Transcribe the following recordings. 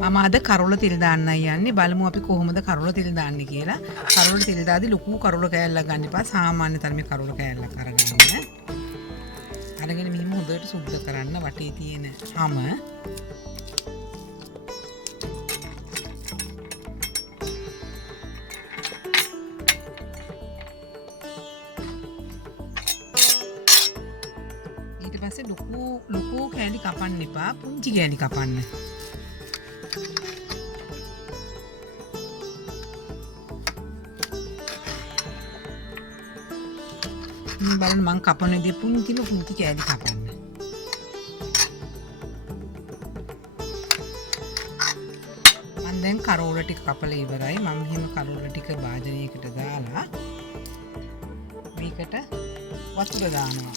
මම අද කරොල තෙල් දාන්නයි යන්නේ. බලමු අපි කොහොමද කරොල තෙල් දාන්නේ කියලා. කරොල තෙල් දාදී ලොකු කරොල කෑල්ලක් ගන්න එපා. සාමාන්‍ය තරමේ කරොල කෑල්ලක් අරගන්න. අරගෙන මෙහිම හොඳට සුද්ධ කරන්න වටේ තියෙන හැම. ඊට පස්සේ ලොකු කෑලි කපන්න එපා. පුංචි කෑලි කපන්න. බලන්න මං කපන විදිහ පුංචි කෑලි කපන්න. මම දැන් කරෝල ටික කපලා ඉවරයි. මම මෙහෙම කරෝල ටික භාජනයකට දාලා මේකට වතුර දානවා.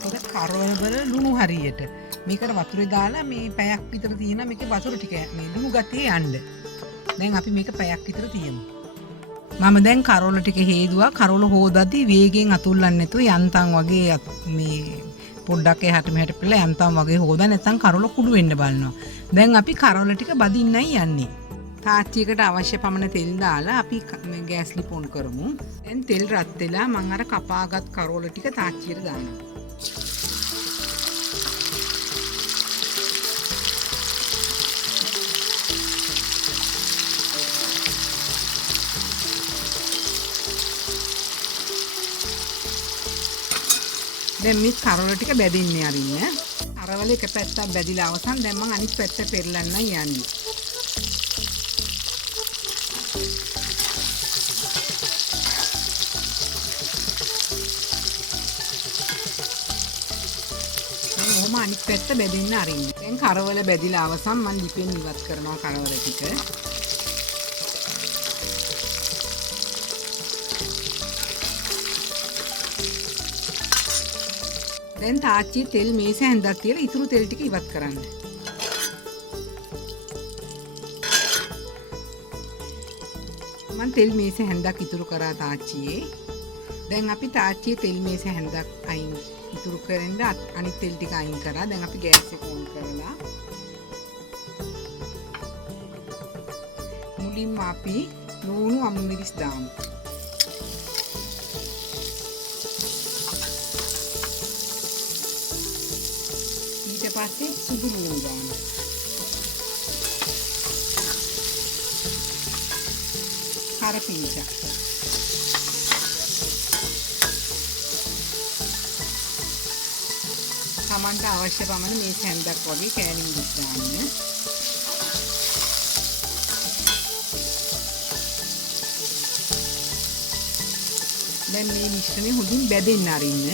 මොකද කරෝල වල ලුණු හරියට මේකට වතුර දාලා මේ පැයක් විතර තියෙනවා මේකේ වතුර ටික මේ ලුණු ගතිය යන්න. දැන් අපි මේක පැයක් විතර තියමු. මම දැන් කරොල ටික හේදුවා. කරොල හොදද්දී වේගෙන් අතුල්ලන්නේ නැතුව යන්තම් වගේ මේ පොඩ්ඩක් එහාට මෙහාට පෙරලා යන්තම් වගේ හොදා නැත්නම් කරොල කුඩු වෙන්න බලනවා. දැන් අපි කරොල ටික බදින්නයි යන්නේ. තාච්චියකට අවශ්‍ය පමණ තෙල් දාලා අපි ගෑස් ලිප ඔන් කරමු. දැන් තෙල් රත් වෙලා මම අර කපාගත් කරොල ටික තාච්චියට දානවා. දැන් මේ කරොල ටික බැදින්නේ අරින්න. අරවල එක පැත්තක් බැදිලා අවසන්. දැන් මම අනිත් පැත්ත පෙරලන්න යන්නේ. දැන් ඔහොම අනිත් පැත්ත බැදින්න අරින්න. දැන් කරවල බැදිලා අවසන්. මම ලිපෙන් ඉවත් කරනවා කරවල ටික. දැන් තාච්චියේ තෙල් මේස හැන්දක් තියලා ඉතුරු තෙල් ටික ඉවත් කරන්න. මම තෙල් මේස හැන්දක් ඉතුරු කරා තාච්චියේ. දැන් අපි තාච්චියේ තෙල් මේස හැන්දක් අයින් ඉතුරු කරෙන්ද අනිත් තෙල් ටික අයින් කරා. දැන් අපි ගෑස් එක ඔන් කරලා මුලින්ම අපි ලුණු අමු මිරිස් දාමු. පස්සේ සුදු ලුණු දාන්න. කරපිංචා. තමන්ට අවශ්‍ය පමණ මේ සැන්දක් වගේ කෑලි මිරිස් දාන්න. දැන් මේ මිශ්‍රණය හොඳින් බැදෙන්න අරින්න.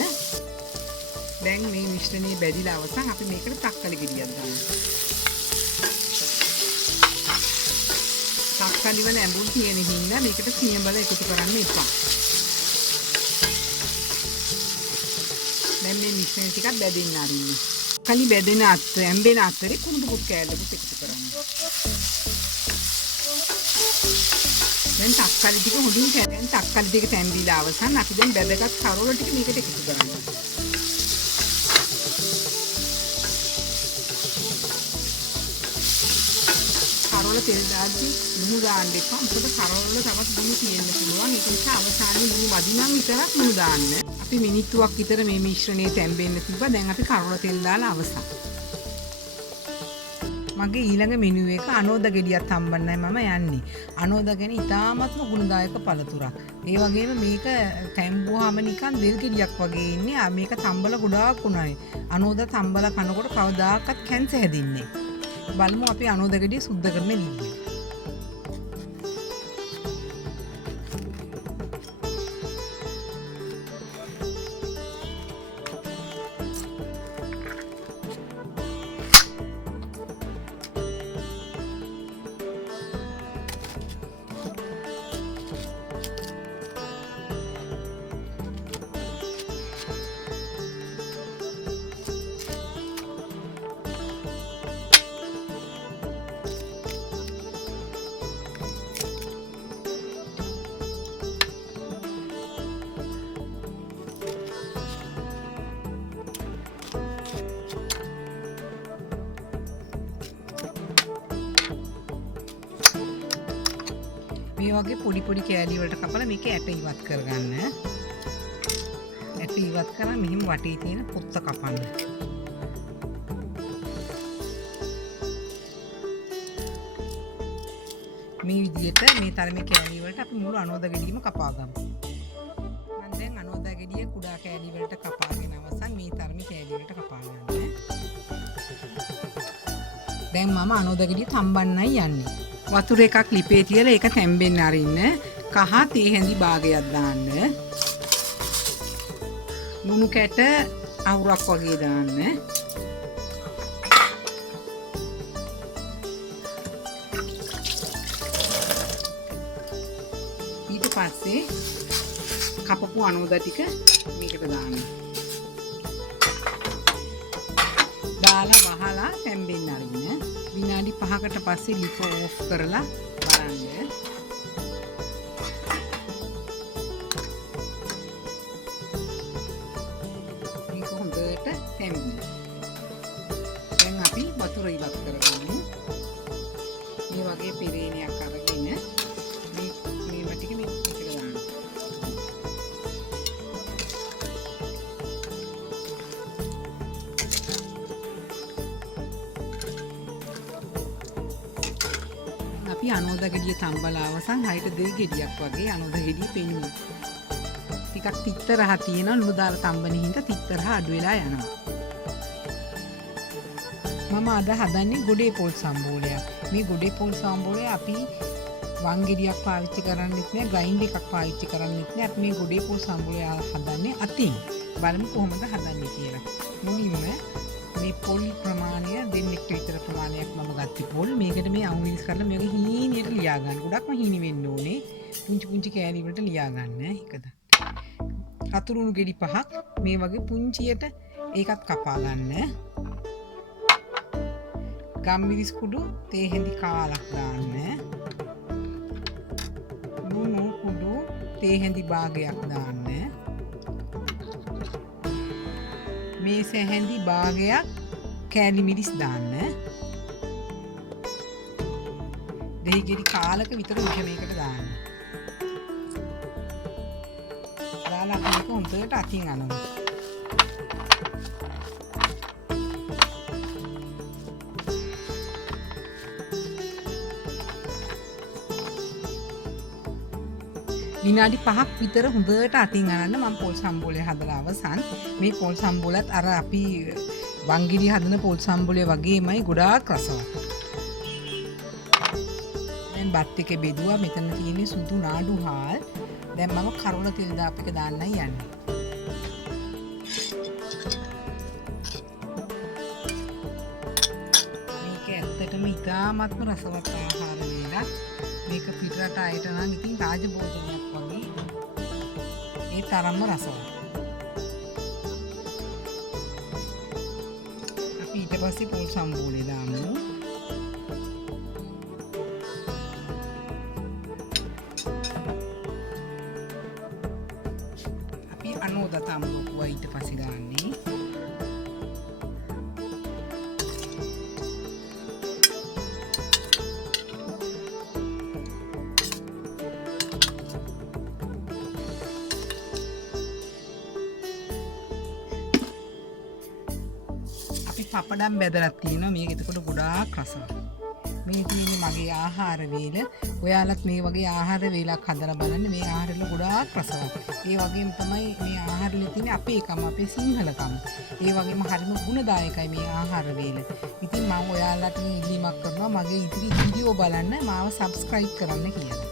දැන් මේ මිශ්‍රණය බැදිලා අවසන් අපි මේකට තක්කලි ගෙඩියක් දානවා. තක්කලි වල ඇඹුල් තියෙන හින්දා මේකට සියඹල එකතු කරන්න එපා. දැන් මේ මිශ්‍රණය ටිකක් බැදෙන්න අරින්න. කලි බැදෙන ඇඹෙන අතරේ කුණු පුක් කෑල්ලකුත් එකතු කරන්න. දැන් තක්කලි ටික හොඳින් දැන් තක්කලි ටික තැම්බිලා අවසන් අපි දැන් බැදගත් කරොල ටික මේකට එකතු කරනවා. කරොල තෙල් දාද්දි ලුණු දාන්න එපා. මොකද කරොල වල තවත් ලුණු තියෙන්න පුළුවන්. ඒක නිසා අවසානයේ ලුණු වදිනම් විතරක් ලුණු දාන්න. අපි මිනිත්තුවක් විතර මේ මිශ්‍රණය තැම්බෙන්න තිබ්බා. දැන් අපි කරොල තෙල් දාලා අවසන්. මගේ ඊළඟ මෙනු එක අනෝදා ගෙඩියක් හම්බන්නයි මම යන්නේ. අනෝදා කියන්නේ ඉතාමත්ම ගුණදායක පළතුරක්. ඒ වගේම මේක තැම්බුවාම නිකන් දෙල් ගෙඩියක් වගේ ඉන්නේ. මේක තම්බල ගොඩාක් උණයි. අනෝදා තම්බල කනකොට කවදාකවත් කැන්සර් හැදින්නේ. බලමු අපි අනෝදා ගෙඩිය සුද්ධ කරන විදිය. වගේ පොඩි පොඩි කෑලි වලට කපලා මේක ඇට ඉවත් කරගන්න. ඇට ඉවත් කරලා මෙහිම වටේ තියෙන පොත්ත කපන්න. මේ විදිහට මේ තරමේ කෑලි වලට අපි මුළු අනෝද ගෙඩියම කපා ගමු. මම දැන් අනෝද ගෙඩිය කුඩා කෑලි වලට කපාගෙන අවසන් මේ තරමේ කෑලි වලට කපා ගන්න. දැන් මම අනෝද ගෙඩිය තම්බන්නයි යන්නේ. වතුර එකක් ලිපේ තියලා ඒක තැම්බෙන්න අරින්න. කහ තේ හැඳි භාගයක් දාන්න. ලුණු කැට අවුරක් වගේ දාන්න. ඊට පස්සේ කපපු අනෝද ටික මේකට දාන්න. දාලා වහලා තැම්බෙන්න අරින්න. විනාඩි 5කට පස්සේ ලිප ඕෆ් කරලා බලන්න. මේක හොඳට තැම්බුණා. දැන් අපි වතුර ඉවත් කරගමු. මේ වගේ පිරේණයක් අරගෙන මේ ටික මේකට දාන්න. අපි අනෝද ගෙඩිය තම්බලා අවසන් හයිට දෙල් ගෙඩියක් වගේ අනෝද ගෙඩිය පෙනුනේ. ටිකක් තිත්ත රහ තියෙනවා ලුණු දාලා තම්බන හින්දා තිත්ත රහ අඩු වෙලා යනවා. මම අද හදන්නේ ගොඩේ පොල් සම්බෝලයක්. මේ ගොඩේ පොල් සම්බෝලය අපි වන් ගෙඩියක් පාවිච්චි කරන්නෙත් නෑ, ග්‍රයින්ඩ් එකක් පාවිච්චි කරන්නෙත් නෑ. අපි මේ ගොඩේ පොල් සම්බෝලය හදන්නේ අතින්. බලමු කොහොමද හදන්නේ කියලා. මුලින්ම මේ පොල් ප්‍රමාණය දෙන්නෙක් විතර ප්‍රමාණයක් මම ගත්තේ පොල්. මේකට මේ අමු මිරිස් කරලා මේක හීනියට ලියා ගන්න. ගොඩක්ම හීනි වෙන්න ඕනේ. පුංචි පුංචි කෑලි වලට ලියා ගන්න. එකද. හතුරුණු ගෙඩි 5ක් මේ වගේ පුංචියට ඒකත් කපා ගන්න. ගම් මිරිස් කුඩු තේ හැඳි කාලක් දාන්න. ලුණු කුඩු තේ හැඳි භාගයක් දාන්න. මේ සැහැඳි භාගයක් කෑලි මිරිස් දාන්න. දෙහි ගෙඩි කාලක විතර උෂ මේකට දාන්න. දාලා මේක හොඳට අතින් අනමු. විනාඩි 5ක් විතර හොඳට අතින් අනන්න. මම පොල් සම්බෝලය හදලා අවසන්. මේ පොල් සම්බෝලත් අර අපි වංගිරි හදන පොල් සම්බෝලය වගේමයි ගොඩාක් රසවත්. දැන් බත් එකේ බෙදුවා. මෙතන තියෙන්නේ සුදු නාඩු හාල්. දැන් මම කරවල තෙල් දාපු එක දාන්නයි යන්නේ. මේක ඇත්තටම ඉතාමත්ම රසවත් ආහාර වේලක්. මේක පිටරට අයට නම් ඉතින් රාජභෝජනයක් වගේ. ඒ තරම්ම රසවත්. අපි ඊට පස්සේ පොල් සම්බෝලේ දාමු. අපි අනෝද තම්බුවා ඊට පස්සේ දාන්නේ. පපඩම් බෙදලා තියෙනවා. මේක එතකොට ගොඩාක් රසවත්. මේ තියෙන්නේ මගේ ආහාර වේල. ඔයාලත් මේ වගේ ආහාර වේලක් හදලා බලන්න. මේ ආහාර වේල ගොඩාක් රසවත්. ඒ වගේම තමයි මේ ආහාර වේල තියෙන්නේ අපේකම, අපේ සිංහලකම. ඒ වගේම හරිම ගුණදායකයි මේ ආහාර වේල. ඉතින් මම ඔයාලට ඉල්ලීමක් කරනවා මගේ ඉදිරි වීඩියෝ බලන්න මාව subscribe කරන්න කියලා.